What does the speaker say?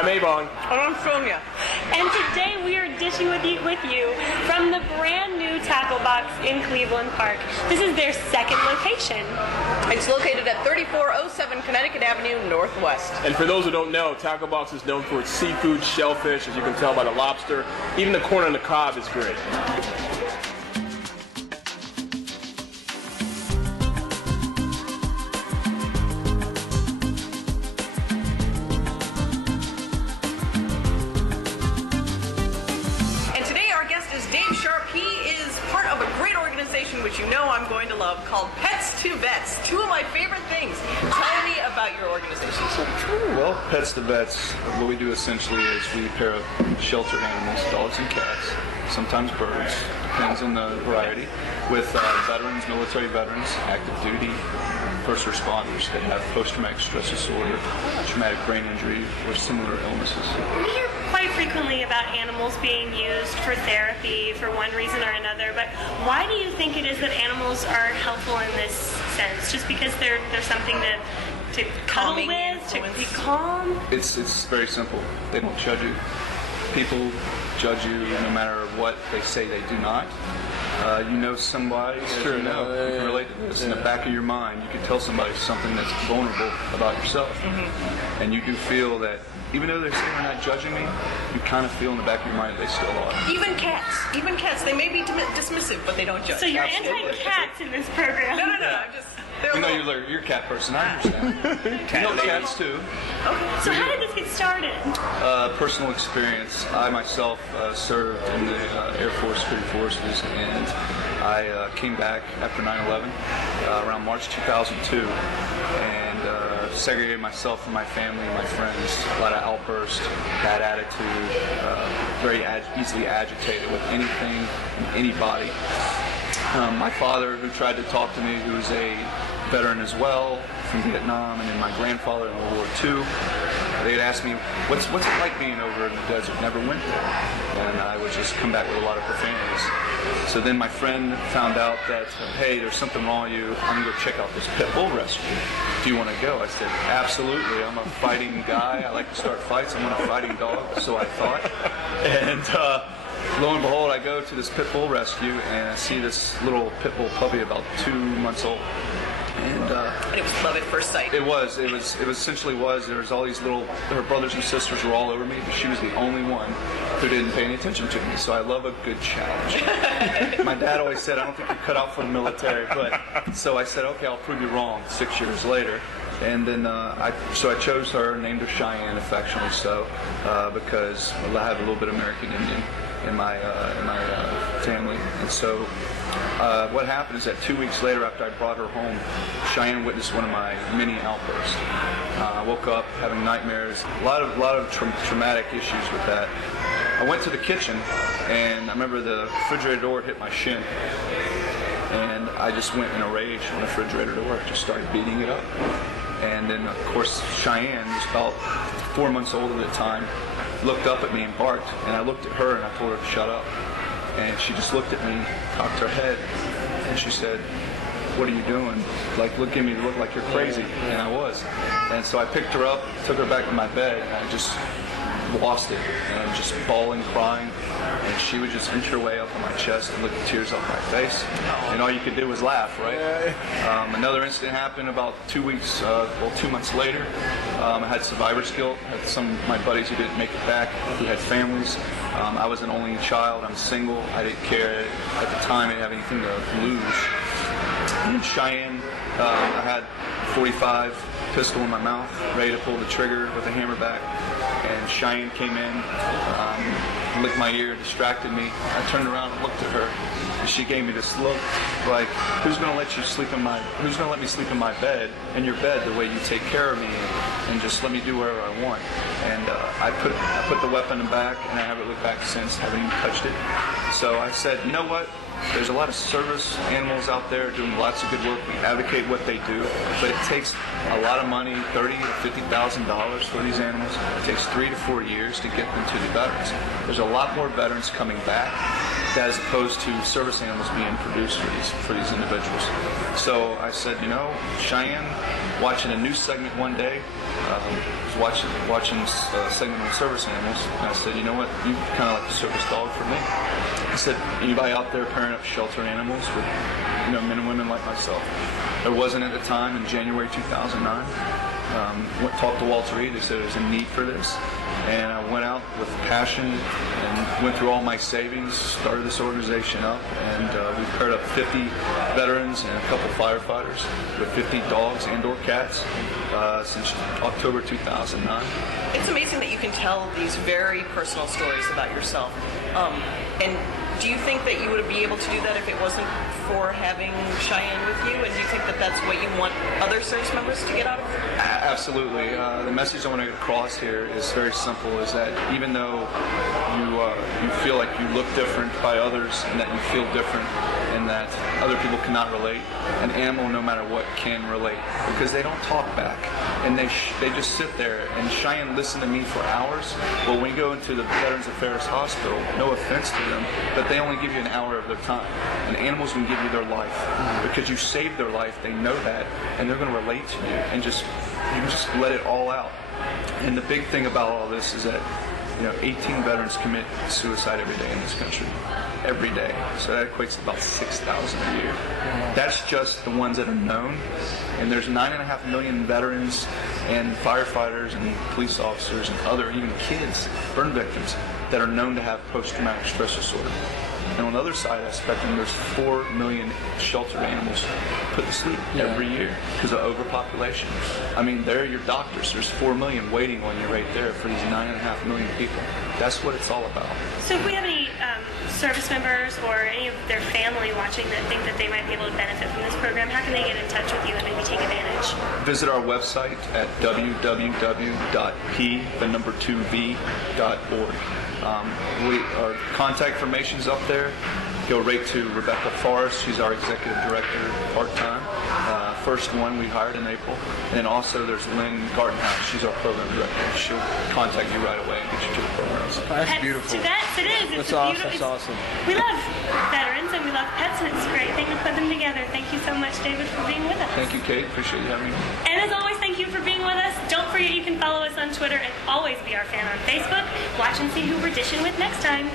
I'm Ebong. And I'm Sonya. And today we are dishing with you from the brand new Tacklebox in Cleveland Park. This is their second location. It's located at 3407 Connecticut Avenue Northwest. And for those who don't know, Tacklebox is known for its seafood, shellfish, as you can tell by the lobster. Even the corn on the cob is great. Sharpe. He is part of a great organization which you know I'm going to love called Pets to Vets. Two of my favorite things. Tell me about your organization. Well, Pets to Vets, what we do essentially is we pair up shelter animals, dogs and cats, sometimes birds, depends on the variety, with veterans, military veterans, active duty, first responders that have post-traumatic stress disorder, traumatic brain injury, or similar illnesses. We hear quite frequently about animals being used for therapy for one reason or another, but why do you think it is that animals are helpful in this sense? Just because they're something to cuddle with, to be calm? It's very simple. They don't judge you. People judge you no matter what they say they do not. You know somebody, you can relate to this. In the back of your mind, you can tell somebody something that's vulnerable about yourself. Mm-hmm. And you do feel that, even though they say they're not judging me, you kind of feel in the back of your mind that they still are. Even cats, they may be dismissive, but they don't judge. So you're anti-cats in this program? No, I'm just... You know you're a cat person, I understand. You know cats too. Okay. So how did this get started? Personal experience. I myself served in the Air Force Security Forces, and I came back after 9/11 around March 2002, and segregated myself from my family and my friends. A lot of outbursts, bad attitude, very easily agitated with anything and anybody. My father, who tried to talk to me, who was a veteran as well from Vietnam, and then my grandfather in World War II, they'd ask me, what's it like being over in the desert? Never went there. And I would just come back with a lot of profanities. So then my friend found out that, hey, there's something wrong with you. I'm going to go check out this pit bull rescue. Do you want to go? I said, absolutely. I'm a fighting guy. I like to start fights. I'm a fighting dog, so I thought. And lo and behold, I go to this pit bull rescue, and I see this little pit bull puppy about 2 months old. And it was love at first sight. It essentially was. There was all these her brothers and sisters were all over me, but she was the only one who didn't pay any attention to me. So I love a good challenge. My dad always said, I don't think you're cut out for the military, so I said, okay, I'll prove you wrong 6 years later. And then I chose her, named her Cheyenne, affectionately so, because I have a little bit of American Indian in my family. And so what happened is that 2 weeks later, after I brought her home, Cheyenne witnessed one of my many outbursts. I woke up having nightmares, a lot of traumatic issues with that. I went to the kitchen, and I remember the refrigerator door hit my shin, and I just went in a rage on the refrigerator door, just started beating it up. And then, of course, Cheyenne was about 4 months old at the time, looked up at me and barked, and I looked at her and I told her to shut up. And she just looked at me, cocked her head, and she said, what are you doing? Like, look at me, you look like you're crazy. And I was. And so I picked her up, took her back to my bed, and I just lost it, and just bawling, crying, and she would just inch her way up on my chest and lick the tears off my face, and all you could do was laugh, right? Another incident happened about 2 months later. I had survivor's guilt. I had some of my buddies who didn't make it back, who had families. I was an only child. I'm single. I didn't care at the time. I didn't have anything to lose. And Cheyenne, I had 45 pistol in my mouth, ready to pull the trigger with a hammer back. And Cheyenne came in, licked my ear, distracted me. I turned around and looked at her, and she gave me this look like, who's going to let me sleep in my bed, in your bed, the way you take care of me, and just let me do whatever I want. And I put the weapon back, and I haven't looked back since. Haven't even touched it. So I said, you know what? There's a lot of service animals out there doing lots of good work. We advocate what they do, but it takes a lot of money, $30,000 to $50,000 for these animals. It takes 3 to 4 years to get them to the veterans. There's a lot more veterans coming back as opposed to service animals being produced for these individuals. So I said, you know, Cheyenne, watching a news segment one day, was watching a segment on service animals, and I said, you know what, you kind of like a service dog for me. I said, anybody out there pairing up shelter animals with, you know, men and women like myself? There wasn't at the time in January 2009. Talked to Walter Reed. They said there's a need for this, and I went out with passion and went through all my savings, started this organization up, and we paired up 50 veterans and a couple firefighters with 50 dogs and/or cats since October 2009. It's amazing that you can tell these very personal stories about yourself. And do you think that you would be able to do that if it wasn't for having Cheyenne with you? And do you think that that's what you want other service members to get out of it? Absolutely. The message I want to get across here is very simple, is that even though you feel like you look different by others and that you feel different and that other people cannot relate, an animal, no matter what, can relate because they don't talk back. And they just sit there, and Cheyenne listened to me for hours. Well, when you go into the Veterans Affairs Hospital, no offense to them, but they only give you an hour of their time. And animals can give you their life. Because you saved their life, they know that, and they're going to relate to you, and you can just let it all out. And the big thing about all this is that, you know, 18 veterans commit suicide every day in this country. Every day. So that equates to about 6,000 a year. That's just the ones that are known. And there's 9.5 million veterans and firefighters and police officers and other, even kids, burn victims, that are known to have post-traumatic stress disorder. And on the other side of that spectrum, there's 4 million shelter animals put to sleep every year because of overpopulation. I mean, they're your doctors. There's 4 million waiting on you right there for these 9.5 million people. That's what it's all about. So if we have any service members or any of their family watching that think that they might be able to benefit from this program, how can they get in touch with you and maybe take advantage? Visit our website at www.p2v.org. Our contact information's up there. Go right to Rebecca Forrest. She's our executive director, part-time. First one we hired in April. And also there's Lynn Gartenhouse. She's our program director. She'll contact you right away and get you to the programs. That's beautiful. It is. That's awesome. That's awesome. We love veterans and we love pets, and it's a great thing to put them together. Thank you so much, David, for being with us. Thank you, Kate. Appreciate you having me. And as always, thank you for being with us. Don't forget you can follow us on Twitter and always be our fan on Facebook. Watch and see who we're dishing with next time.